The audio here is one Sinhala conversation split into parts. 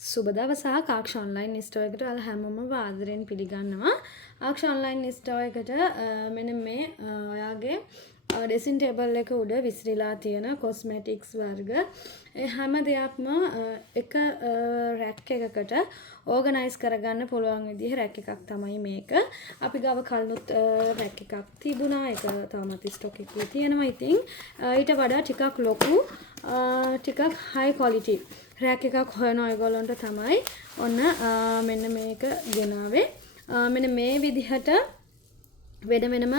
සුබ දවසක් ආක්ෂ ඔන්ලයින් ස්ටෝර් එකට ඔයාලා හැමෝම ආදරෙන් පිළිගන්නවා. ආක්ෂ ඔන්ලයින් ස්ටෝර් එකට මෙන්න මේ ඔයාගේ ඩ්‍රෙසින් ටේබල් එක උඩ විසිරීලා තියෙන කොස්මෙටික්ස් වර්ග හැම දෙයක්ම එක රැක් එකකට ඕගනයිස් කරගන්න පුළුවන් විදිහ රැක් එකක් තමයි මේක. අපි ගාව කලිනුත් රැක් එකක් තිබුණා. ඒක තාමත් ස්ටොක් එකේ තියෙනවා. ඉතින් ඊට වඩා ටිකක් ලොකු ටිකක් හයි ක්වොලිටි රැක් එකක් හොයන ඔයගොල්ලන්ට තමයි ඔන්න මෙන්න මේක ගෙනාවේ. මෙන්න මේ විදිහට වෙනම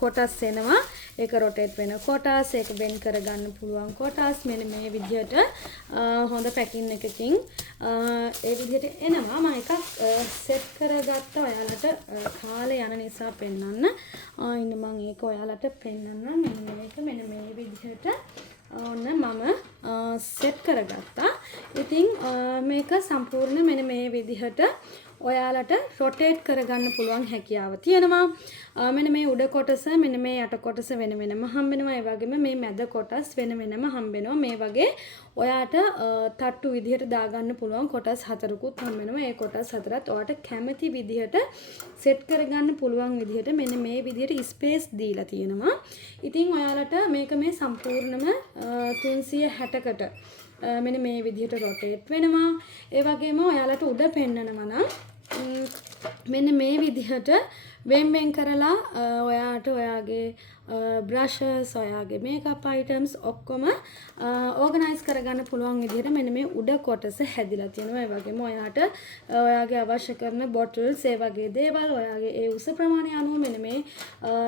කොටස් එනවා. ඒක රොටේට් වෙන කොටස්, ඒක වෙන් කරගන්න පුළුවන් කොටස්. මෙන්න මේ විදිහට හොඳ පැකින් එකකින් ඒ විදිහට එනවා. මම එකක් සෙට් කරගත්තා ඔයාලට කාලේ යන නිසා පෙන්වන්න. ඉන්න මම ඒක ඔයාලට පෙන්වන්නම්. මෙන්න මේ විදිහට ඔන්න මම සෙට් කරගත්තා. ඉතින් මේක සම්පූර්ණ මෙන්න මේ විදිහට ඔයාලට රොටේට් කරගන්න පුළුවන් හැකියාව තියෙනවා. මෙන්න මේ උඩ කොටස, මෙන්න මේ යට කොටස වෙන වෙනම හම්බෙනවා. ඒ වගේම මේ මැද කොටස් වෙන වෙනම හම්බෙනවා. මේ වගේ ඔයාට තට්ටු විදිහට දාගන්න පුළුවන් කොටස් හතරකුත් හම්බෙනවා. ඒ කොටස් හතරත් ඔයාට කැමති විදිහට සෙට් කරගන්න පුළුවන් විදිහට මෙන්න මේ විදිහට ස්පේස් දීලා තියෙනවා. ඉතින් ඔයාලට මේක මේ සම්පූර්ණම 360කට මෙන්න මේ විදිහට රොටේට් වෙනවා. ඒ වගේම ඔයාලට උඩ පෙන්නනවා නම් මෙන්න මේ විදිහට වෙන් කරලා ඔයාට ඔයාගේ බ්‍රෂස්, ඔයාගේ මේකප් අයිටම්ස් ඔක්කොම ඕගනයිස් කරගන්න පුළුවන් විදිහට මෙන්න මේ උඩ කොටස හැදිලා තියෙනවා. ඒ වගේම ඔයාට ඔයාගේ අවශ්‍ය කරන බොටල්ස්, ඒ වගේ දේවල් ඔයාගේ ඒ උස ප්‍රමාණය අනුව මෙන්න මේ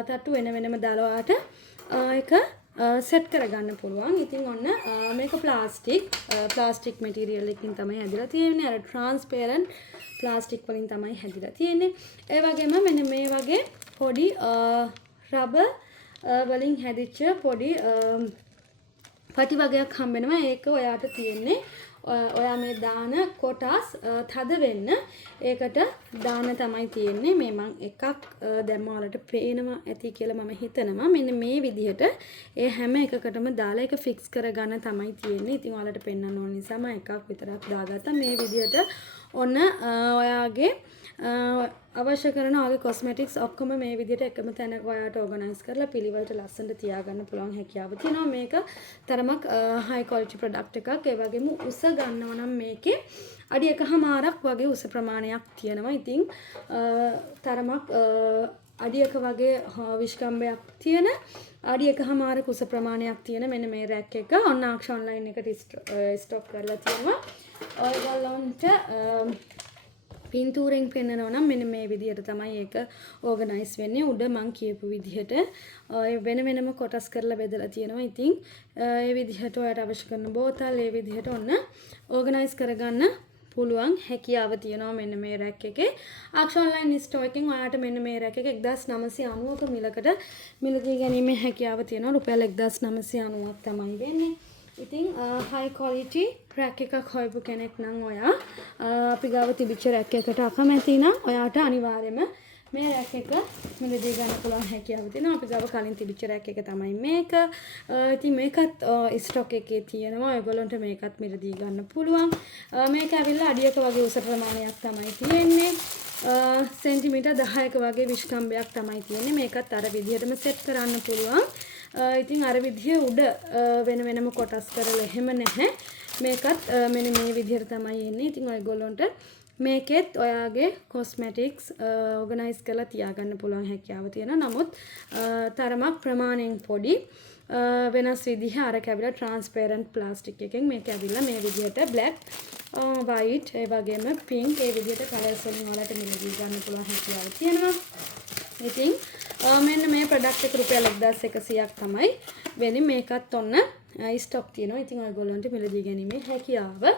තට්ටු වෙන වෙනම දාලා ඔයාට ඒක සෙට් කරගන්න පුළුවන්. ඉතින් ඔන්න මේක ප්ලාස්ටික් මැටීරියල් එකකින් තමයි හැදිලා තියෙන්නේ. අර ට්‍රාන්ස්පරන්ට් ප්ලාස්ටික් වලින් තමයි හැදිලා තියෙන්නේ. ඒ වගේම මෙන්න මේ වගේ පොඩි රබර් වලින් හැදිච්ච පොඩි පටි වගේක් හම්බෙනවා. ඒක ඔයාට තියෙන්නේ ඔයා මේ දාන කොටස් තද වෙන්න ඒකට දාන තමයි තියෙන්නේ. මේ මම එකක් දැම්ම වලට පේනවා ඇති කියලා මම හිතනවා. මෙන්න මේ විදිහට ඒ හැම එකකටම දාලා ඒක ෆික්ස් කරගන්න තමයි තියෙන්නේ. ඉතින් ඔයාලට පෙන්වන්න ඕන නිසා මම එකක් විතරක් දාගත්තා. මේ විදිහට ඔන්න ඔයාගේ අවශ්‍ය කරන ඔයාගේ කොස්මෙටික්ස් ඔක්කොම මේ විදිහට එකම තැනක ඔයාට ඕගනයිස් කරලා පිළිවෙලට ලස්සනට තියාගන්න පුළුවන් හැකියාව තියෙනවා. මේක තරමක් හයි ක්වොලිටි ප්‍රොඩක්ට් එකක්. ඒ වගේම උස ගන්නවා නම් මේකේ අඩි 1.5ක් වගේ උස ප්‍රමාණයක් තියෙනවා. ඉතින් තරමක් අඩියක වගේ විශ්කම්බයක් තියෙන අඩි 1.5ක උස ප්‍රමාණයක් තියෙන මෙන්න මේ රැක් එක ඔන්න ආක්ෂ ඔන්ලයින් එකට ස්ටොක් කරලා තියෙනවා. ඔයගොල්ලන්ට පින්තූරෙන් පෙන්නනවා නම් මෙන්න මේ විදිහට තමයි ඒක ඕගනයිස් වෙන්නේ. උඩ මං කියපු විදිහට වෙන වෙනම කොටස් කරලා බෙදලා තියෙනවා. ඉතින් ඒ විදිහට ඔයාලට අවශ්‍ය කරන බෝතල් ඒ විදිහට ඔන්න ඕගනයිස් කරගන්න පුළුවන් හැකියාව තියෙනවා මෙන්න මේ රැක් එකේ. ආක්ෂ ඔන්ලයින් ස්ටෝර් එකෙන් ඔයාලට මෙන්න මේ රැක් එක 1990ක මිලකට මිලදී ගැනීමේ හැකියාව තියෙනවා. රුපියල් 1990ක් තමයි වෙන්නේ. ඉතින් හයි ක්වොලිටි රැක් එකක් හොයපු කෙනෙක් නම් ඔයා අපි ගාව තිබිච්ච රැක් එකට අකමැති නම් ඔයාට අනිවාර්යයෙන්ම මේ රැක් එක මිලදී ගන්න පුළුවන් හැකියාව තියෙනවා. අපි ගාව කලින් තිබිච්ච රැක් එක තමයි මේක. ඉතින් මේකත් ස්ටොක් එකේ තියෙනවා. ඔයගොල්ලන්ට මේකත් මිලදී ගන්න පුළුවන්. මේක ඇවිල්ලා අඩියක වගේ උස ප්‍රමාණයක් තමයි තියෙන්නේ. සෙන්ටිමීටර් 10ක වගේ විශ්කම්බයක් තමයි තියෙන්නේ. මේකත් අර විදිහටම සෙට් කරන්න පුළුවන්. ඉතින් අර විදිහ උඩ වෙන වෙනම කොටස් කරලා එහෙම නැහැ. මේකත් මෙන්න මේ විදිහට තමයි එන්නේ. ඉතින් ඔයගොල්ලන්ට මේකෙත් ඔයාගේ කොස්මෙටික්ස් ඕගනයිස් කරලා තියාගන්න පුළුවන් හැකියාව තියෙනවා. නමුත් තරමක් ප්‍රමාණයෙන් පොඩි වෙනස් විදිහ අර කැවිලා ට්‍රාන්ස්පරන්ට් ප්ලාස්ටික් එකෙන් මේක ඇවිල්ලා මේ විදිහට බ්ලැක් වයිට් ඒ වගේම පින්ක් ඒ විදිහට කලර්ස් වලින් ඔයාලට මිලදී ගන්න පුළුවන් හැකියාව තියෙනවා. ඉතින් මෙන්න මේ ප්‍රොඩක්ට් එක රුපියල් 1100ක් තමයි වෙන්නේ. මේකත් ඔන්න ස්ටොක් තියෙනවා. ඉතින් ඔයගොල්ලන්ට මිලදී ගැනීමේ හැකියාව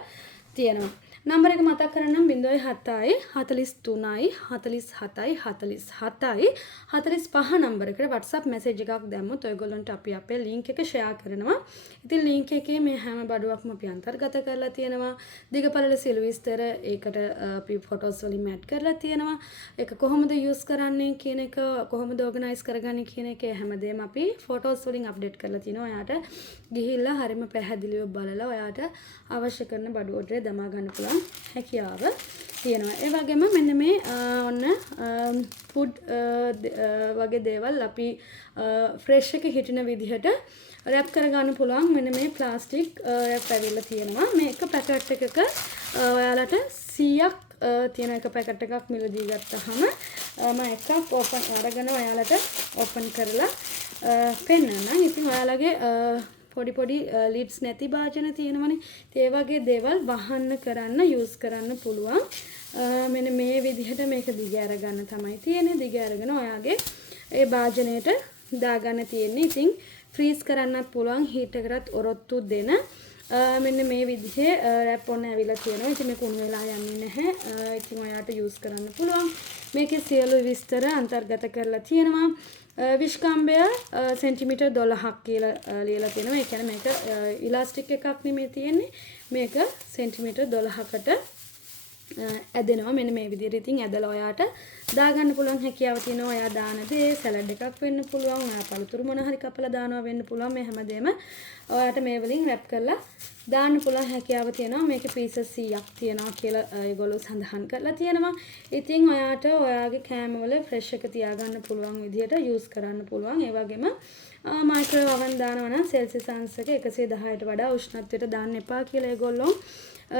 තියෙනවා. නම්බර එක මතක් කරන්නම් 07යි 43යි 47යි 47යි 45 නම්බර එකට WhatsApp message එකක් දැම්මොත් ඔයගොල්ලන්ට අපි අපේ link එක share කරනවා. ඉතින් link එකේ මේ හැම බඩුවක්ම අපි අන්තර්ගත කරලා තියෙනවා. දිගපළල සියලු විස්තර ඒකට අපි photos වලින් add කරලා තියෙනවා. ඒක කොහොමද use කරන්නේ කියන එක කොහොමද organize කරගන්නේ කියන එක හැමදේම අපි photos වලින් update කරලා තියෙනවා. ඔයාට ගිහිල්ලා හරියම පැහැදිලිව බලලා ඔයාට අවශ්‍ය කරන බඩු order දමා ගන්න පුළුවන්. පුළුවන් හැකියාව තියෙනවා. ඒ වගේම මෙන්න මේ ඔන්න ෆුඩ් වගේ දේවල් අපි ෆ්‍රෙෂ් එක හිටින විදිහට රැප් කරගන්න පුළුවන්. මෙන්න මේ ප්ලාස්ටික් රැප් ඇවිල්ලා තියෙනවා. මේ එක පැකට් එකක ඔයාලට 100ක් තියෙන එක පැකට් එකක් මිලදී ගත්තාම මම එකක් ඕපන් අරගෙන ඔයාලට ඕපන් කරලා පෙන්නන්නම්. ඉතින් ඔයාලගේ පොඩි ලිඩ්ස් නැති භාජන තියෙනවනේ. ඒ වගේ දේවල් වහන්න කරන්න යූස් කරන්න පුළුවන්. මෙන්න මේ විදිහට මේක දිග අරගන්න තමයි තියෙන්නේ. දිග අරගෙන ඔයාගේ ඒ භාජනයට දාගන්න තියෙන්නේ. ඉතින් ෆ්‍රීස් කරන්නත් පුළුවන් හීට් එකකට ඔරොත්තු දෙන. මෙන්න මේ විදිහේ රැප් ඔන්න ඇවිල්ලා තියෙනවා. ඉතින් මේක උණු වෙලා යන්නේ නැහැ. ඉතින් ඔයාට යූස් කරන්න පුළුවන්. මේකේ සියලු විස්තර අන්තර්ගත කරලා තියෙනවා. විශ්කම්බය සෙන්ටිමීටර් 12ක් කියලා ලියලා තියෙනවා. ඒ කියන්නේ මේක ඉලාස්ටික් එකක් නෙමෙයි තියෙන්නේ. මේක සෙන්ටිමීටර් 12කට ඇදෙනවා. මෙන්න මේ විදිහට. ඉතින් ඇදලා ඔයාට දාගන්න පුළුවන් හැකියාව තියෙනවා. ඔයා දාන දේ සලාඩ් එකක් වෙන්න පුළුවන්. ඔයා පළතුරු මොන හරි කපලා දානවා වෙන්න පුළුවන්. මේ හැමදේම ඔයාට මේ වලින් රැප් කරලා දාන්න පුළුවන් හැකියාව තියෙනවා. මේකේ පීසස් 100ක් තියෙනවා කියලා ඒගොල්ලෝ සඳහන් කරලා තියෙනවා. ඉතින් ඔයාට ඔයාගේ කෑම වල ෆ්‍රෙෂ් එක තියාගන්න පුළුවන් විදිහට යූස් කරන්න පුළුවන්. ඒ වගේම මයික්‍රෝවේව් oven දානවා නම් සෙල්සියස් අංශක 110ට වඩා උෂ්ණත්වයට දාන්න එපා කියලා ඒගොල්ලෝ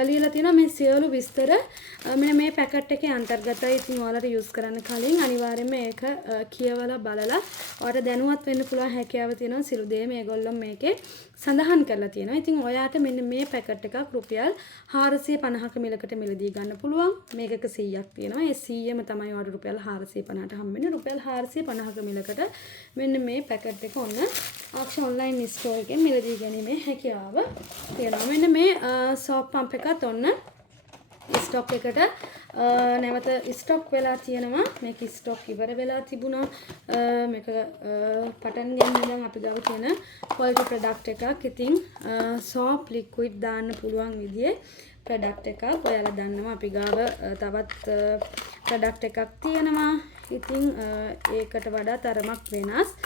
ලියලා තියෙනවා. මේ සියලු විස්තර මෙන්න මේ පැකට් එකේ අන්තර්ගතයි. ඉතින් ඔයාලට යූස් කරන්න කලින් අනිවාර්යයෙන්ම ඒක කියවලා බලලා ඔයාලට දැනුවත් වෙන්න පුළුවන් හැකියාව තියෙනවා. සිළු දේ මේගොල්ලෝ මේකේ සඳහන් කරලා තියෙනවා. ඉතින් ඔයාට මෙන්න මේ පැකට් එකක් රුපියල් 450ක මිලකට මිලදී ගන්න පුළුවන්. මේකක 100ක් තියෙනවා. ඒ 100ම තමයි ඔයාලට රුපියල් 450ට හම්බෙන්නේ. රුපියල් 450ක මිලකට මෙන්න මේ පැකට් එක ඔන්න ආක්ෂා ඔන්ලයින් ස්ටෝර් එකෙන් මිලදී ගැනීමේ හැකියාව තියෙනවා. මෙන්න මේ සෝප් පම්ප් එකත් ඔන්න ස්ටොක් එකට නැවත ස්ටොක් වෙලා තියෙනවා. මේක ස්ටොක් ඉවර වෙලා තිබුණා. මේක පටන් ගන්න ඉඳන් අපි ගාව තියෙන ක්වොලිටි ප්‍රොඩක්ට් එකක්. ඉතින් සෝප් ලික්විඩ් දාන්න පුළුවන් විදිහේ ප්‍රොඩක්ට් එකක්. ඔයාලා දන්නවා අපි ගාව තවත් ප්‍රොඩක්ට් එකක් තියෙනවා. ඉතින් ඒකට වඩා තරමක් වෙනස්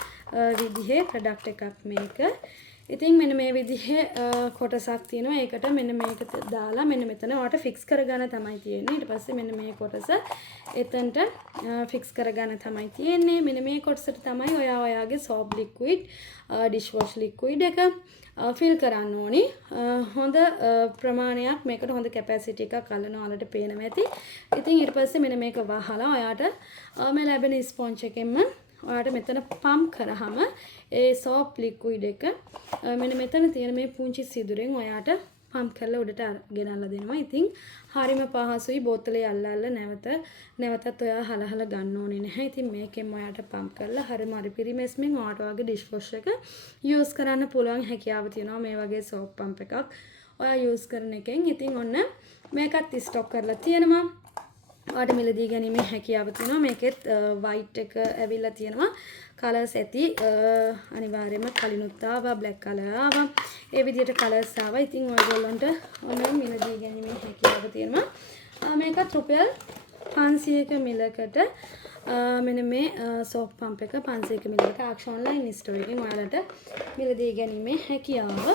විදිහේ ප්‍රොඩක්ට් එකක් මේක. ඉතින් මෙන්න මේ විදිහේ කොටසක් තියෙනවා. ඒකට මෙන්න මේක දාලා මෙන්න මෙතන ඔයාලට ෆික්ස් කරගන්න තමයි තියෙන්නේ. ඊට පස්සේ මෙන්න මේ කොටස එතනට ෆික්ස් කරගන්න තමයි තියෙන්නේ. මෙන්න මේ කොටසට තමයි ඔයාගේ soap liquid dish wash liquid එක ෆිල් කරන්න ඕනි. හොඳ ප්‍රමාණයක් මේකට හොඳ කැපැසිටි එකක් අල්ලනවා ඔයාලට පේනවා ඇති. ඉතින් ඊට පස්සේ මෙන්න මේක වහලා ඔයාට මේ ලැබෙන ස්පොන්ජ් එකෙන්ම ඔයාට මෙතන පම්ප් කරාම ඒ සෝප් ලික්විඩ් එක මෙන්න මෙතන තියෙන මේ පුංචි සිදුරෙන් ඔයාට පම්ප් කරලා උඩට ගෙනල්ලා දෙනවා. ඉතින් හරිම පහසුයි. බෝතලේ අල්ලලා නැවතත් ඔයා හලහල ගන්න ඕනේ නැහැ. ඉතින් මේකෙන් ඔයාට පම්ප් කරලා හරිම පරිපිරිමැස්මෙන් ඔයාට වගේ ඩිෂ් වොෂ් එක යූස් කරන්න පුළුවන් හැකියාව තියෙනවා. මේ වගේ සෝප් පම්ප් එකක් ඔයා යූස් කරන එකෙන්. ඉතින් ඔන්න මේකත් ස්ටොක් කරලා තියෙනවා. ඔයාට මිලදී ගැනීමේ හැකියාව තියෙනවා. මේකෙත් වයිට් එක ඇවිල්ලා තියෙනවා. කලර්ස් ඇති අනිවාර්යයෙන්ම කලිනුත් ආවා, බ්ලැක් කලර් ආවා. ඒ විදිහට කලර්ස් ආවා. ඉතින් ඔයගොල්ලන්ට ඔන්න මිලදී ගැනීමේ හැකියාව තියෙනවා. මේකත් රුපියල් 500ක මිලකට මෙන්න මේ සෝප් පම්ප් එක 500ක මිලකට ආක්ෂා ඔන්ලයින් ස්ටෝර් එකෙන් ඔයාලට මිලදී ගැනීමේ හැකියාව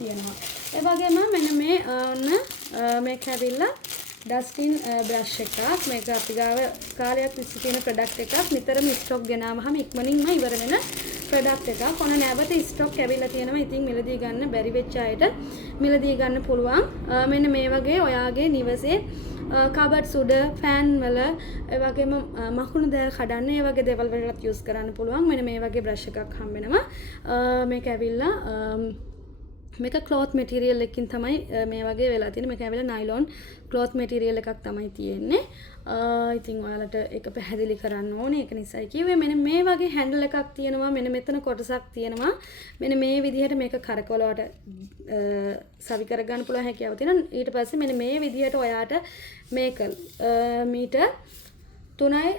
තියෙනවා. ඒ වගේම මෙන්න මේ ඔන්න මේක ඇවිල්ලා ඩස්ටින් බ්‍රෂ් එකක්. මේක අපි ගාව කාලයක් තිස්සේ තියෙන ප්‍රොඩක්ට් එකක්. නිතරම ස්ටොක් ගෙනාවහම ඉක්මනින්ම ඉවර වෙන ප්‍රොඩක්ට් එකක්. ඔන්න නැවත ස්ටොක් ඇවිල්ලා තියෙනවා. ඉතින් මිලදී ගන්න බැරි වෙච්ච අයට මිලදී ගන්න පුළුවන්. මෙන්න මේ වගේ ඔයාගේ නිවසේ කබඩ්ස් උඩ ෆෑන් වල ඒ වගේම මකුණු දැල් කඩන්න ඒ වගේ දේවල් වලට යූස් කරන්න පුළුවන්. මෙන්න මේ වගේ බ්‍රෂ් එකක් හම්බ වෙනවා. මේක ඇවිල්ලා මේක ක්ලොත් මැටීරියල් එකකින් තමයි මේ වගේ වෙලා තියෙන්නේ. මේක ඇවිල්ලා නයිලොන් ක්ලොත් මැටීරියල් එකක් තමයි තියෙන්නේ. ඉතින් ඔයාලට ඒක පැහැදිලි කරන්න ඕනේ. ඒක නිසායි කිව්වේ. මෙන්න මේ වගේ හැන්ඩල් එකක් තියෙනවා. මෙන්න මෙතන කොටසක් තියෙනවා. මෙන්න මේ විදිහට මේක කරකවලවට සවි කරගන්න පුළුවන් හැකියාව තියෙනවා. ඊට පස්සේ මෙන්න මේ විදිහට ඔයාට මේක මීටර් 3යි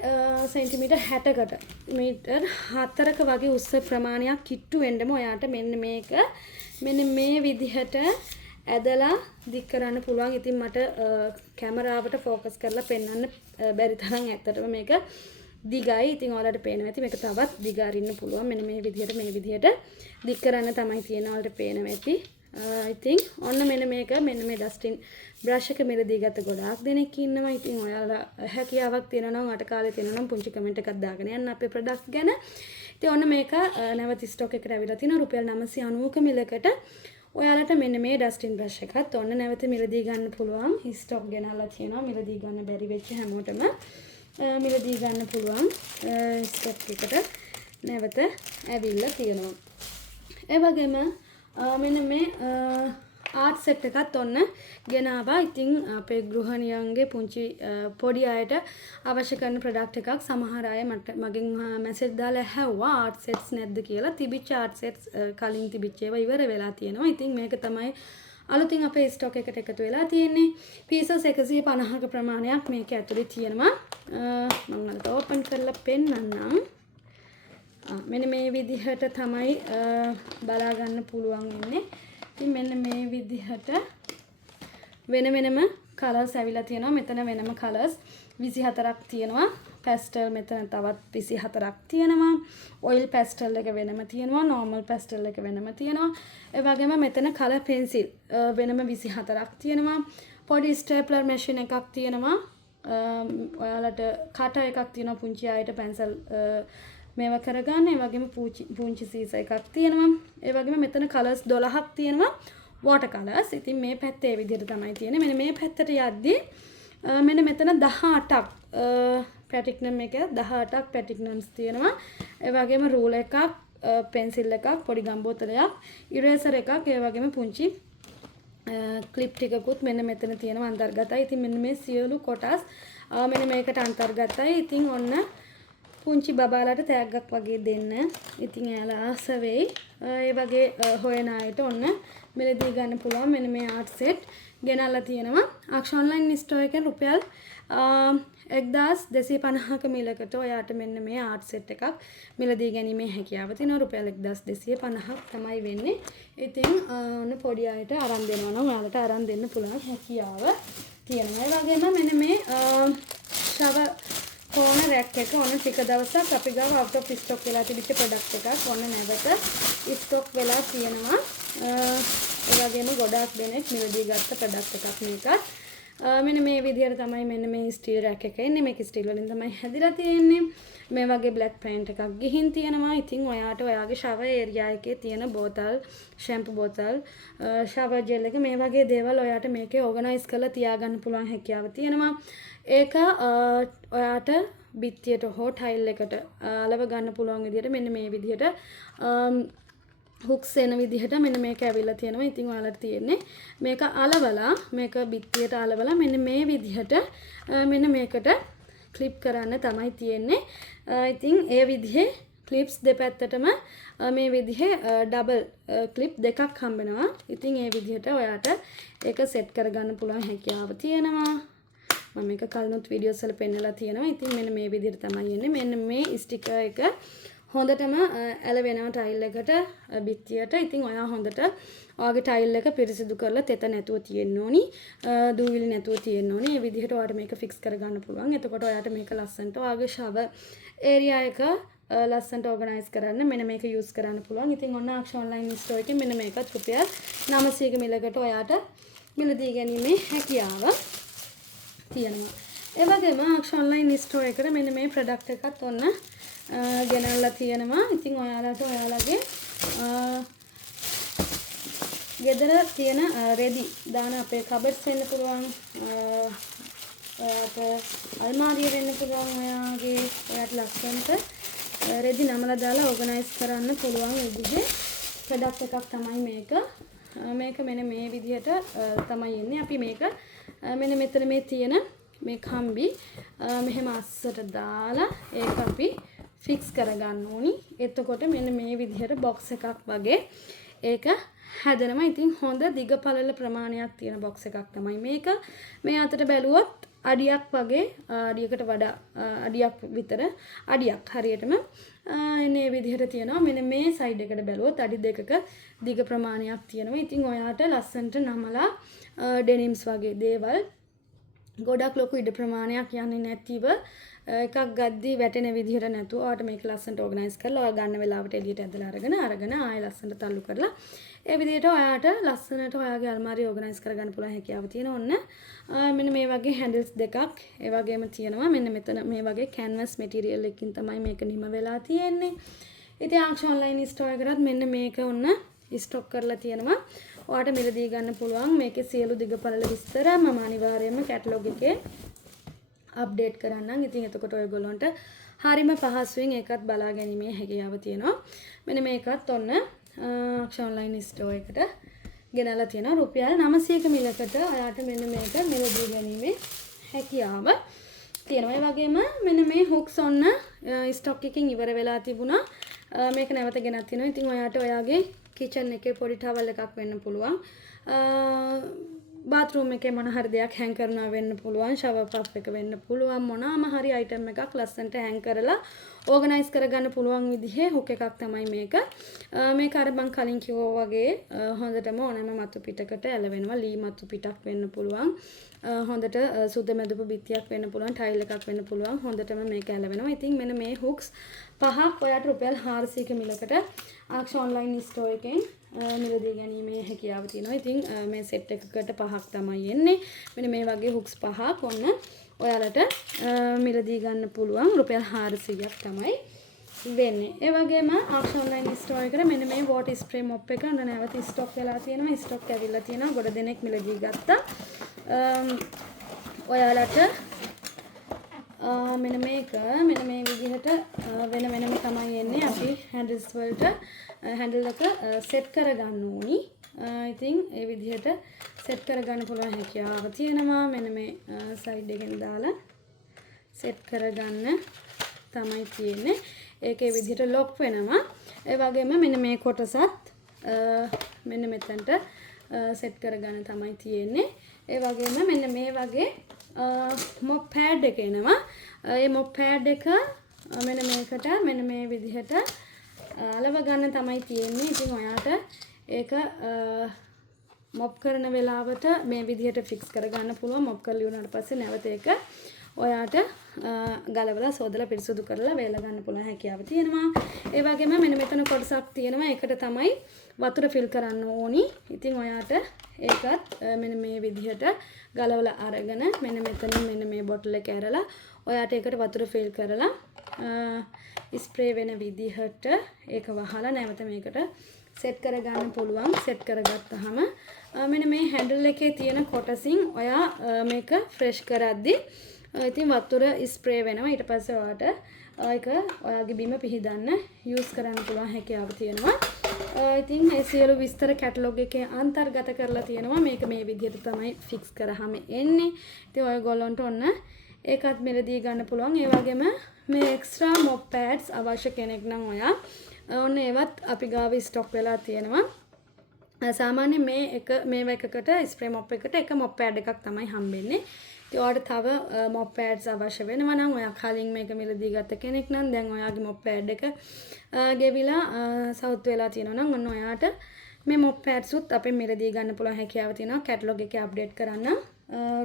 සෙන්ටිමීටර් 60කට මීටර් 4ක වගේ උස්ස ප්‍රමාණයක් කිට්ටු වෙන්නම ඔයාට මෙන්න මේක මෙන්න මේ විදිහට ඇදලා දික් කරන්න පුළුවන්. ඉතින් මට කැමරාවට ફોකස් කරලා පෙන්වන්න බැරි තරම් ඇත්තටම මේක දිගයි. ඉතින් ඔයාලට පේනවා ඇති මේක තවත් දිග අරින්න පුළුවන්. මෙන්න මේ විදිහට දික් කරන්න තමයි තියෙන ඔයාලට පේනවා ඇති. ඉතින් ඔන්න මෙන්න මේක මෙන්න මේ ඩස්ටින් බ්‍රෂ් එක මිලදී ගත්ත ගොඩාක් දෙනෙක් ඉන්නවා. ඉතින් ඔයාලා හැකියාවක් තියෙනවා නම් අට කාලේ තියෙනවා නම් පුංචි කමෙන්ට් එකක් දාගෙන යන්න අපේ ප්‍රොඩක්ට්ස් ගැන. ඉතින් ඔන්න මේක නැවත ස්ටොක් එකට ඇවිල්ලා තිනවා රුපියල් 990ක මිලකට. ඔයාලට මෙන්න මේ ඩස්ටින් බ්‍රෂ් එකත් ඔන්න නැවත මිලදී ගන්න පුළුවන්. ස්ටොක් ගෙනල්ලා තියෙනවා. මිලදී ගන්න බැරි වෙච්ච හැමෝටම මිලදී ගන්න පුළුවන් ස්ටොක් එකට නැවත ඇවිල්ලා තියෙනවා. ඒ වගේම මෙන්න මේ ආර්ට් සෙට් එකත් ඔන්න ගෙනාවා. ඉතින් අපේ ගෘහණියන්ගේ පුංචි පොඩි අයට අවශ්‍ය කරන ප්‍රොඩක්ට් එකක්. සමහර අය මගෙන් මැසේජ් දාලා ඇහුවා ආර්ට් සෙට්ස් නැද්ද කියලා. තිබිච්ච ආර්ට් සෙට්ස් කලින් තිබිච්ච ඒවා ඉවර වෙලා තියෙනවා. ඉතින් මේක තමයි අලුතින් අපේ ස්ටොක් එකට එකතු වෙලා තියෙන්නේ. පීසස් 150ක ප්‍රමාණයක් මේක ඇතුලේ තියෙනවා. මම නැවත ඕපන් කරලා පෙන්නන්නම්. මෙන්න මේ විදිහට තමයි බලා ගන්න පුළුවන් වෙන්නේ. ඉතින් මෙන්න මේ විදිහට වෙන වෙනම කලර්ස් ඇවිල්ලා තියෙනවා. මෙතන වෙනම කලර්ස් 24ක් තියෙනවා. පැස්ටල් මෙතන තවත් 24ක් තියෙනවා. ඔයිල් පැස්ටල් එක වෙනම තියෙනවා. නෝමල් පැස්ටල් එක වෙනම තියෙනවා. ඒ වගේම මෙතන කලර් පෙන්සිල් වෙනම 24ක් තියෙනවා. පොඩි ස්ටේප්ලර් මැෂින් එකක් තියෙනවා. ඔයාලට කටර් එකක් තියෙනවා පුංචි අයට පැන්සල් මේවා කරගන්න. ඒ වගේම පුංචි සීස එකක් තියෙනවා. ඒ වගේම මෙතන කලර්ස් 12ක් තියෙනවා. Water colours. ඉතින් මේ පැත්තේ ඒ විදිහට තමයි තියෙන්නේ. මෙන්න මේ පැත්තට යද්දී මෙන්න මෙතන 18ක් පැටික්නම් එක 18ක් පැටික්නම්ස් තියෙනවා. ඒ වගේම රූලර් එකක්, පෙන්සිල් එකක්, පොඩි ගම් බෝතලයක්, ඉරේසර් එකක්, ඒ වගේම පුංචි ක්ලිප් ටිකකුත් මෙන්න මෙතන තියෙනවා අන්තර්ගතයි. ඉතින් මෙන්න මේ සියලු කොටස් මෙන්න මේකට අන්තර්ගතයි. ඉතින් ඔන්න පුංචි බබාලාට තෑග්ගක් වගේ දෙන්න. ඉතින් එයාලා ආස වෙයි. ඒ වගේ හොයන අයට ඔන්න මිලදී ගන්න පුළුවන් මෙන්න මේ ආර්ට් සෙට් ගෙනල්ලා තියෙනවා. අක්ෂ ඔන්ලයින් ස්ටෝර් එකෙන් රුපියල් 1250ක මිලකට ඔයාට මෙන්න මේ ආර්ට් සෙට් එකක් මිලදී ගැනීමේ හැකියාව තියෙනවා. රුපියල් 1250ක් තමයි වෙන්නේ. ඉතින් ඔන්න පොඩි අයට අරන් දෙනවා නම් ඔයාලට අරන් දෙන්න පුළුවන් හැකියාව තියෙනවා. ඒ වගේම මෙන්න මේ ෂවර් කොන රැක් එක ඔන්න ටික දවසක් අපි ගාව අවුට් ඔෆ් ස්ටොක් වෙලා තිබිච්ච ප්‍රොඩක්ට් එකක් ඔන්න නැවත ස්ටොක් වෙලා තියෙනවා. ඒ වගේම ගොඩාක් දෙනෙක් මිලදී ගත්ත ප්‍රොඩක්ට් එකක් මේකත්. මෙන්න මේ විදිහට තමයි මෙන්න මේ ස්ටීල් රැක් එක එන්නේ. මේක ස්ටීල් වලින් තමයි හැදිලා තියෙන්නේ. මේ වගේ බ්ලැක් පේන්ට් එකක් ගිහින් තියෙනවා. ඉතින් ඔයාට ඔයාගේ ෂවර් ඒරියා එකේ තියෙන බෝතල්, ෂැම්පු බෝතල්, ෂවර් ජෙල් එක මේ වගේ දේවල් ඔයාට මේකේ ඕගනයිස් කරලා තියාගන්න පුළුවන් හැකියාව තියෙනවා. ඒක ඔයාට බිත්තියට හෝ ටයිල් එකට අලව ගන්න පුළුවන් විදිහට මෙන්න මේ විදිහට හුක්ස් එන විදිහට මෙන්න මේක ඇවිල්ලා තියෙනවා. ඉතින් ඔයාලට තියෙන්නේ මේක අලවලා මේක බිත්තියට අලවලා මෙන්න මේ විදිහට මෙන්න මේකට ක්ලිප් කරන්න තමයි තියෙන්නේ. ඉතින් ඒ විදිහේ ක්ලිප්ස් දෙපැත්තටම මේ විදිහේ ඩබල් ක්ලිප් දෙකක් හම්බෙනවා. ඉතින් ඒ විදිහට ඔයාට ඒක සෙට් කරගන්න පුළුවන් හැකියාව තියෙනවා. මම මේක කලිනුත් වීඩියෝස් වල පෙන්නලා තියෙනවා. ඉතින් මෙන්න මේ විදිහට තමයි එන්නේ. මෙන්න මේ ස්ටිකර් එක හොඳටම ඇලවෙනවා ටයිල් එකට බිත්තියට. ඉතින් ඔයා හොඳට ඔයාගේ ටයිල් එක පිරිසිදු කරලා තෙත නැතුව තියෙන්න ඕනි. දූවිලි නැතුව තියෙන්න ඕනි. මේ විදිහට ඔයාට මේක ෆික්ස් කරගන්න පුළුවන්. එතකොට ඔයාට මේක ලස්සනට ඔයාගේ ෂවර් ඒරියා එක ලස්සනට ඕගනයිස් කරන්න මෙන්න මේක යූස් කරන්න පුළුවන්. ඉතින් ඔන්න අක්ෂ ඔන්ලයින් ස්ටෝර් එකේ මෙන්න මේකත් රුපියල් 900ක මිලකට ඔයාට මිලදී ගැනීමේ හැකියාව තියෙනවා. ඒ වගේම අක්ෂ ඔන්ලයින් ස්ටෝර් එකට මෙන්න මේ ප්‍රොඩක්ට් එකත් ඔන්න ගෙනල්ලා තියෙනවා. ඉතින් ඔයාලට ඔයාලගේ ගෙදර තියෙන රෙදි දාන අපේ කබඩ්ස් වෙන්න පුළුවන්. ඔයාට අල්මාරිය වෙන්න පුළුවන්. ඔයාට ලස්සනට රෙදි නමලා දාලා ඕගනයිස් කරන්න පුළුවන් විදිහේ ප්‍රොඩක්ට් එකක් තමයි මේක. මේක මෙන්න මේ විදිහට තමයි එන්නේ. අපි මේක මෙන්න මෙතන මේ තියෙන මේ කම්බි මෙහෙම අස්සට දාලා ඒක අපි ෆික්ස් කරගන්න ඕනි. එතකොට මෙන්න මේ විදිහට බොක්ස් එකක් වගේ ඒක හැදෙනවා. ඉතින් හොඳ දිග පළල ප්‍රමාණයක් තියෙන බොක්ස් එකක් තමයි මේක. මේ අතට බැලුවොත් අඩියක් වගේ අඩියකට වඩා අඩියක් විතර අඩියක් හරියටම මේ විදිහට තියෙනවා. මෙන්න මේ සයිඩ් එකට බැලුවොත් අඩි දෙකක දිග ප්‍රමාණයක් තියෙනවා. ඉතින් ඔයාට ලස්සනට නමලා ඩෙනිම්ස් වගේ දේවල් ගොඩක් ලොකු ඉඩ ප්‍රමාණයක් යන්නේ නැතිව එකක් ගද්දි වැටෙන විදිහට නැතුව ඔයාලට මේක ලස්සනට ඕගනයිස් කරලා ඔයා ගන්න වෙලාවට එළියට ඇදලා අරගෙන ආයෙ ලස්සනට තල්ලු කරලා ඒ විදිහට ඔයාට ලස්සනට ඔයාගේ අල්මාරිය ඕගනයිස් කරගන්න පුළුවන් හැකියාව තියෙන ඔන්න මෙන්න මේ වගේ හැන්ඩල්ස් දෙකක් ඒ වගේම තියෙනවා මෙන්න මෙතන මේ වගේ canvas material එකකින් තමයි මේක නිම වෙලා තියෙන්නේ. ඉතින් ආක්ෂන් ඔන්ලයින් ස්ටෝර් එකකටත් මෙන්න මේක ඔන්න ස්ටොක් කරලා තියෙනවා. ඔයාට මිලදී ගන්න පුළුවන් මේකේ සියලු දිගපළල විස්තර මම අනිවාර්යයෙන්ම කැටලොග් එකේ අප්ඩේට් කරන්නම්. ඉතින් එතකොට ඔයගොල්ලන්ට හරිම පහසුවෙන් ඒකත් බලා ගැනීමේ හැකියාව තියෙනවා. මෙන්න මේකත් ඔන්න ආක්ෂන් ඔන්ලයින් ස්ටෝර් එකට ගෙනලා තියෙනවා. රුපියල් 900ක මිලකට ඔයාට මෙන්න මේක මිලදී ගැනීමේ හැකියාව තියෙනවා. ඒ වගේම මෙන්න මේ හුක්ස් ඔන්න ස්ටොක් එකකින් ඉවර වෙලා තිබුණා. මේක නැවත ගෙනත් තිනවා. ඉතින් ඔයාට ඔයාගේ කිචන් එකේ පොඩි ටවල් එකක් වෙන්න පුළුවන්. බාත්රූම් එකේ මොන හරි දෙයක් හැං කරනවා වෙන්න පුළුවන්. ෂවර් පප් එක වෙන්න පුළුවන්. මොනවාම හරි අයිටම් එකක් ලස්සනට හැං කරලා ඕගනයිස් කරගන්න පුළුවන් විදිහේ හුක් එකක් තමයි මේක. මේක අර මං කලින් කිව්වා වගේ හොඳටම ඕනෑම මතු පිටකට ඇලවෙනවා. ලී මතු පිටක් වෙන්න පුළුවන්. හොඳට සුද මැදුපු බිත්තියක් වෙන්න පුළුවන්. ටයිල් එකක් වෙන්න පුළුවන්. හොඳටම මේක ඇලවෙනවා. ඉතින් මෙන්න මේ හුක්ස් පහක් ඔයාට රුපියල් 400ක මිලකට ආක්ෂන් ඔන්ලයින් ස්ටෝර් එකෙන් මිලදී ගැනීමේ හැකියාව තියෙනවා. ඉතින් මේ සෙට් එකකට පහක් තමයි එන්නේ. මෙන්න මේ වගේ හුක්ස් පහක් ඔන්න ඔයාලට මිලදී ගන්න පුළුවන්. රුපියල් 400ක් තමයි වෙන්නේ. ඒ වගේම ආක්ෂන් ඔන්ලයින් ස්ටෝර් එකට මෙන්න මේ වෝටර් ස්ප්‍රේ මොප් එක නැවත ස්ටොක් වෙලා තියෙනවා. ස්ටොක් ඇවිල්ලා තියෙනවා. ගොඩ දෙනෙක් මිලදී ගත්තා. ඔයාලට මෙන්න මේක මෙන්න මේ විදිහට වෙනම තමයි එන්නේ. අපි හැන්ඩල්ස් වලට හැන්ඩල් එක සෙට් කරගන්න ඕනි. ඉතින් ඒ විදිහට සෙට් කරගන්න පුළුවන් හැකියාව තියෙනවා. මෙන්න මේ සයිඩ් එකෙන් දාලා සෙට් කරගන්න තමයි තියෙන්නේ. ඒකේ විදිහට ලොක් වෙනවා. ඒ වගේම මෙන්න මේ කොටසත් මෙන්න මෙතනට සෙට් කරගන්න තමයි තියෙන්නේ. ඒ වගේම මෙන්න මේ වගේ මොප් පෑඩ් එක එනවා. ඒ මොප් පෑඩ් එක මෙන්න මේකට මෙන්න මේ විදිහට අලව ගන්න තමයි තියෙන්නේ. ඉතින් ඔයාට ඒක මොප් කරන වෙලාවට මේ විදිහට ෆික්ස් කරගන්න පුළුවන්. මොප් කරලා ඉවරනට පස්සේ නැවත ඒක ඔයාට ගලවලා සෝදලා පිරිසුදු කරලා වේල ගන්න පුළුවන් හැකියාව තියෙනවා. ඒ වගේම මෙන්න මෙතන කොටසක් තියෙනවා. ඒකට තමයි වතුර ෆිල් කරන්න ඕනි. ඉතින් ඔයාට ඒකත් මෙන්න මේ විදිහට ගලවලා අරගෙන මෙන්න මෙතන මෙන්න මේ බොටල් එක ඇරලා ඔයාට ඒකට වතුර ෆිල් කරලා ස්ප්‍රේ වෙන විදිහට ඒක වහලා නැවත මේකට සෙට් කරගන්න පුළුවන්. සෙට් කරගත්තාම මෙන්න මේ හැන්ඩල් එකේ තියෙන කොටසින් ඔයා මේක ෆ්‍රෙෂ් කරද්දී ඉතින් වතුර ස්ප්‍රේ වෙනවා. ඊට පස්සේ ඔයාට ඒක ඔයාගේ බිම පිහිදන්න යූස් කරන්න පුළුවන් හැකියාව තියෙනවා. ඉතින් මේ සියලු විස්තර කැටලොග් එකේ අන්තර්ගත කරලා තියෙනවා. මේක මේ විදිහට තමයි ෆික්ස් කරාම එන්නේ. ඉතින් ඔයගොල්ලන්ට ඔන්න ඒකත් මෙලදී ගන්න පුළුවන්. ඒ වගේම මේ එක්ස්ට්‍රා මොප් පෑඩ්ස් අවශ්‍ය කෙනෙක් නම් ඔයා ඔන්න ඒවත් අපි ගාව ස්ටොක් වෙලා තියෙනවා. සාමාන්‍යයෙන් මේ එකකට ස්ප්‍රේ මොප් එකට එක මොප් පෑඩ් එකක් තමයි හම්බෙන්නේ. ඉතින් ඔයාලට තව මොප් පෑඩ්ස් අවශ්‍ය වෙනවා නම් ඔයා කලින් මේක මිලදී ගත්ත කෙනෙක් නම් දැන් ඔයාගේ මොප් පෑඩ් එක ගෙවිලා සවුත් වෙලා තියෙනවා නම් ඔන්න ඔයාට මේ මොප් පෑඩ්ස් උත් අපේ මිලදී ගන්න පුළුවන් හැකියාව තියෙනවා. කැටලොග් එකේ අප්ඩේට් කරන්න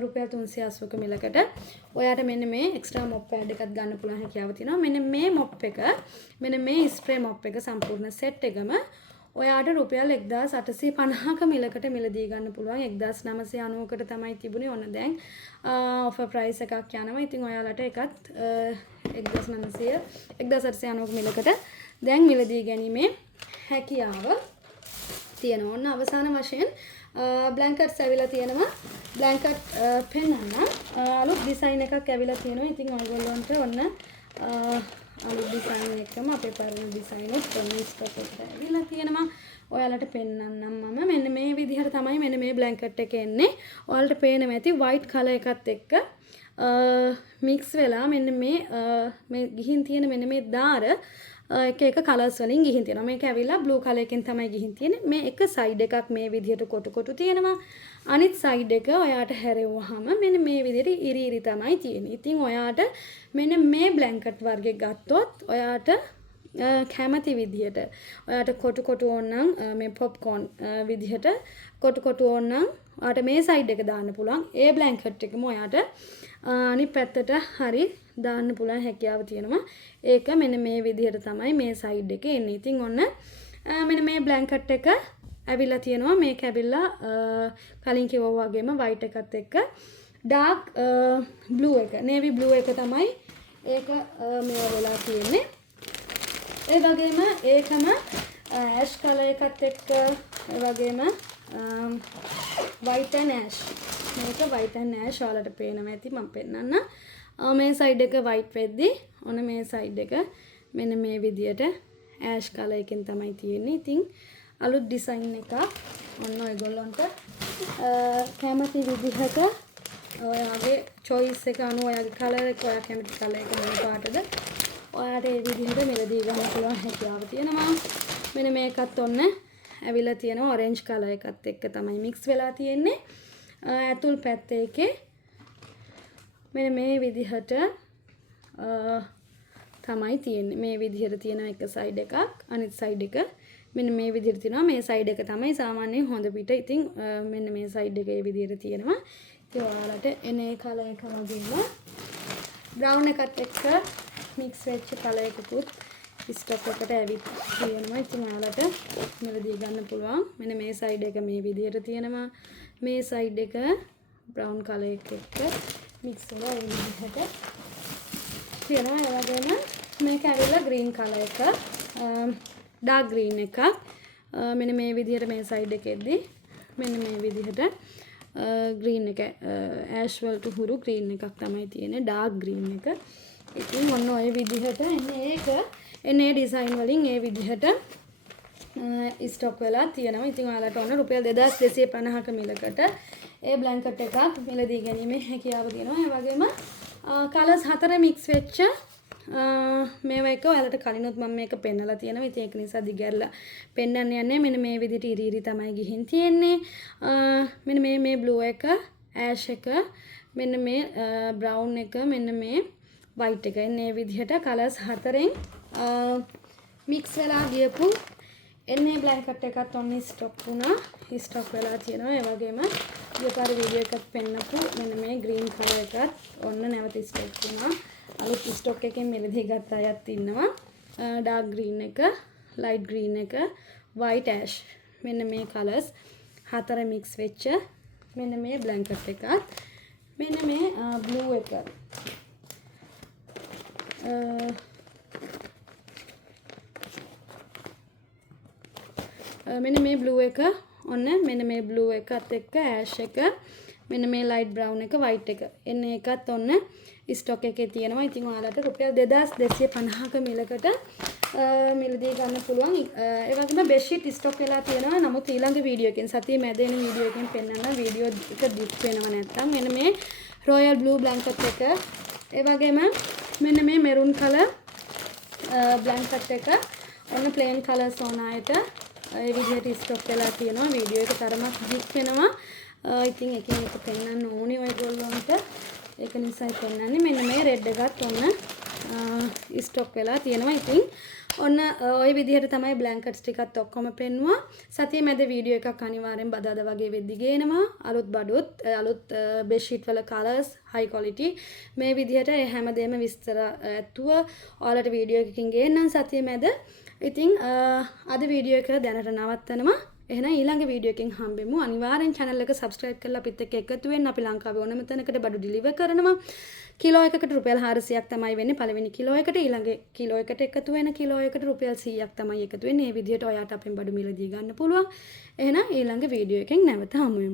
රුපියල් 380ක මිලකට ඔයාට මෙන්න මේ එක්ස්ට්‍රා මොප් පෑඩ් එකක් ගන්න පුළුවන් හැකියාව තියෙනවා. මෙන්න මේ මොප් එක මෙන්න මේ ස්ප්‍රේ මොප් එක සම්පූර්ණ සෙට් එකම ඔයාට රුපියල් 1850ක මිලකට මිලදී ගන්න පුළුවන්. 1990කට තමයි තිබුණේ. ඔන්න දැන් ඔෆර් ප්‍රයිස් එකක් යනවා. ඉතින් ඔයාලට ඒකත් 1890ක මිලකට දැන් මිලදී ගැනීමේ හැකියාව තියෙනවා. ඔන්න අවසාන වශයෙන් බ්ලැන්කට්ස් ඇවිල්ලා තියෙනවා. බ්ලැන්කට් පෙන්නන්න අලුත් ඩිසයින් එකක් ඇවිල්ලා තියෙනවා. ඉතින් ඔයගොල්ලන්ට ඔන්න අලුත් ඩිසයින් එකම අපේ පරණ ඩිසයින් උත් ඔන්න ස්ටොක් එකට ඇවිල්ලා තියෙනවා. ඔයාලට පෙන්නන්නම් මම මෙන්න මේ විදිහට තමයි මෙන්න මේ බ්ලැන්කට් එක එන්නේ. ඔයාලට පේනවා ඇති වයිට් කලර් එකත් එක්ක මික්ස් වෙලා මෙන්න මේ ගිහින් තියෙන මෙන්න මේ දාර එක කලර්ස් වලින් ගිහින් තියෙනවා. මේක ඇවිල්ලා බ්ලූ කලර් එකෙන් තමයි ගිහින් තියෙන්නේ. මේ එක සයිඩ් එකක් මේ විදිහට කොටු තියෙනවා. අනිත් සයිඩ් එක ඔයාට හැරෙවුවාම මෙන්න මේ විදිහට ඉරි තමයි තියෙන්නේ. ඉතින් ඔයාට මෙන්න මේ බ්ලැන්කට් වර්ගයක් ගත්තොත් ඔයාට කැමති විදිහට ඔයාට කොටු ඕනනම් මේ පොප්කෝන් විදිහට කොටු ඕනනම් ඔයාට මේ සයිඩ් එක දාන්න පුළුවන්. ඒ බ්ලැන්කට් එකම ඔයාට අනිත් පැත්තට හරි දාන්න පුළුවන් හැකියාව තියෙනවා. ඒක මෙන්න මේ විදිහට තමයි මේ සයිඩ් එකේ එන්නේ. ඉතින් ඔන්න මෙන්න මේ බ්ලැන්කට් එක ඇවිල්ලා තියෙනවා. මේක ඇවිල්ලා කලින් කිව්වා වගේම white එකත් එක්ක dark blue එක, navy blue එක තමයි ඒක මේ වෙලා තියෙන්නේ. ඒ වගේම ඒකම ඇෂ් කලර් එකත් එක්ක ඒ වගේම white and ash. මේක white and ash ඔයාලට පේනවා ඇති මම පෙන්නන්න. මේ සයිඩ් එක white වෙද්දි ඔන්න මේ සයිඩ් එක මෙන්න මේ විදියට ash කලර් එකෙන් තමයි තියෙන්නේ. ඉතින් අලුත් ඩිසයින් එකක්. ඔන්න ඔයගොල්ලන්ට කැමති විදිහට ඔයාගේ choice එක අනුව ඔයාගේ කලර් එක ඔයා කැමති කලර් එක මොන පාටද ඔයාට ඒ විදිහට මෙලදී ගන්න පුළුවන් හැකියාව තියෙනවා. මෙන්න මේකත් ඔන්න ඇවිල්ලා තියෙනවා orange color එකත් එක්ක තමයි mix වෙලා තියෙන්නේ. ඇතුල් පැත්තේ මෙන්න මේ විදිහට තමයි තියෙන්නේ. මේ විදිහට තියෙන එක side එකක්, අනිත් side එක මෙන්න මේ විදිහට තියෙනවා. මේ side එක තමයි සාමාන්‍යයෙන් හොඳ පිට. ඉතින් මෙන්න මේ side එක මේ විදිහට තියෙනවා. ඉතින් ඔයාලට එනේ color එක වගේම brown එකත් එක්ක mix වෙච්ච color එකකුත් ස්ටොක් එකට ඇවිත් තියෙනවා. ඉතින් ඔයාලට මෙලදී ගන්න පුළුවන්. මෙන්න මේ side එක මේ විදිහට තියෙනවා. මේ side එක brown color එක එක්ක mix වෙලා ඒ විදිහට තියෙනවා. ඒ වගේම මේක ඇවිල්ලා green color එක, dark green එකක්. මෙන්න මේ විදිහට මේ side එකෙද්දි මෙන්න මේ විදිහට green එක ash වලට හුරු green එකක් තමයි තියෙන්නේ, dark green එක. ඉතින් ඔන්න ඔය විදිහට එන්නේ ඩිසයින් වලින් ඒ විදිහට ස්ටොක් වෙලා තියෙනවා. ඉතින් ඔයාලට ඔන්න රුපියල් 2250ක මිලකට ඒ බ්ලැන්කට් එකක් මිලදී ගැනීමේ හැකියාව තියෙනවා. ඒ වගේම කලර්ස් 4 මික්ස් වෙච්ච මේවා එක ඔයාලට කලිනුත් මම මේක පෙන්නලා තියෙනවා. ඉතින් ඒක නිසා දිගැරලා පෙන්නන්න යන්නේ. මෙන්න මේ විදිහට ඉරි තමයි ගිහින් තියෙන්නේ. මෙන්න මේ බ්ලූ එක, ඇෂ් එක, මෙන්න මේ බ්‍රවුන් එක, මෙන්න මේ white එක. එන්නේ මේ විදිහට කලර්ස් 4න් මික්ස් වෙලා ගියපු එන්නේ බ්ලැන්කට් එකත් ඔන්න ස්ටොක් වුණා. ස්ටොක් වෙලා තියෙනවා. ඒ වගේම ඊපාර වීඩියෝ එකක් පෙන්නපු මෙන්න මේ green color එකත් ඔන්න නැවත ස්ටොක් වුණා. අලුත් ස්ටොක් එකෙන් මෙලදී ගත්ත අයත් ඉන්නවා. dark green එක, light green එක, white ash. මෙන්න මේ colors 4 mix වෙච්ච මෙන්න මේ බ්ලැන්කට් එකත් මෙන්න මේ blue එක. මෙන්න මේ blue එක ඔන්න මෙන්න මේ blue එකත් එක්ක ash එක, මෙන්න මේ light brown එක, white එක. එන්නේ එකත් ඔන්න ස්ටොක් එකේ තියෙනවා. ඉතින් ඔයාලට රුපියල් 2250ක මිලකට මිලදී ගන්න පුළුවන්. ඒ වගේම බෙඩ්ෂීට් ස්ටොක් වෙලා තියෙනවා. නමුත් ඊළඟ වීඩියෝ එකෙන් සතිය මැද එන වීඩියෝ එකෙන් පෙන්නන්න වීඩියෝ එක ඩිප් වෙනව නැත්තම් මෙන්න මේ royal blue blanket එක, ඒ වගේම මෙන්න මේ maroon color blanket එක ඔන්න plain colors ඕන අයට ඒ විදිහට ස්ටොක් වෙලා තියෙනවා. වීඩියෝ එක තරමක් ඩිප් වෙනවා. ඉතින් එකින් එක පෙන්නන්න ඕනේ ඔයගොල්ලන්ට. ඒක නිසායි පෙන්නන්නේ. මෙන්න මේ රෙඩ් එකත් ඔන්න ස්ටොක් වෙලා තියෙනවා. ඉතින් ඔන්න ওই විදිහට තමයි බ්ලැන්කට්ස් ටිකත් ඔක්කොම පෙන්නුවා. සතිය මැද වීඩියෝ එකක් අනිවාර්යෙන් බදාදා වගේ වෙද්දි ගේනවා. අලුත් බඩුත් අලුත් බෙඩ්ෂීට් වල කලර්ස් high quality මේ විදිහට හැමදේම විස්තර ඇතුව ඔයාලට වීඩියෝ එකකින් ගේන්නම් සතිය මැද. ඉතින් අද වීඩියෝ එක දැනට නවත්තනවා. එහෙනම් ඊළඟ වීඩියෝ එකකින් හම්බෙමු. අනිවාර්යෙන් channel එක subscribe කරලා අපිත් එක්ක එකතු වෙන්න. අපි ලංකාවේ ඕනම තැනකට බඩු deliver කරනවා. කිලෝ එකකට රුපියල් 400ක් තමයි වෙන්නේ. පළවෙනි කිලෝ එකට ඊළඟ කිලෝ එකට එකතු වෙන කිලෝ එකට රුපියල් 100ක් තමයි එකතු වෙන්නේ. මේ විදිහට ඔයාට අපෙන් බඩු මිලදී ගන්න පුළුවන්. එහෙනම් ඊළඟ වීඩියෝ එකෙන් නැවත හමු වෙමු.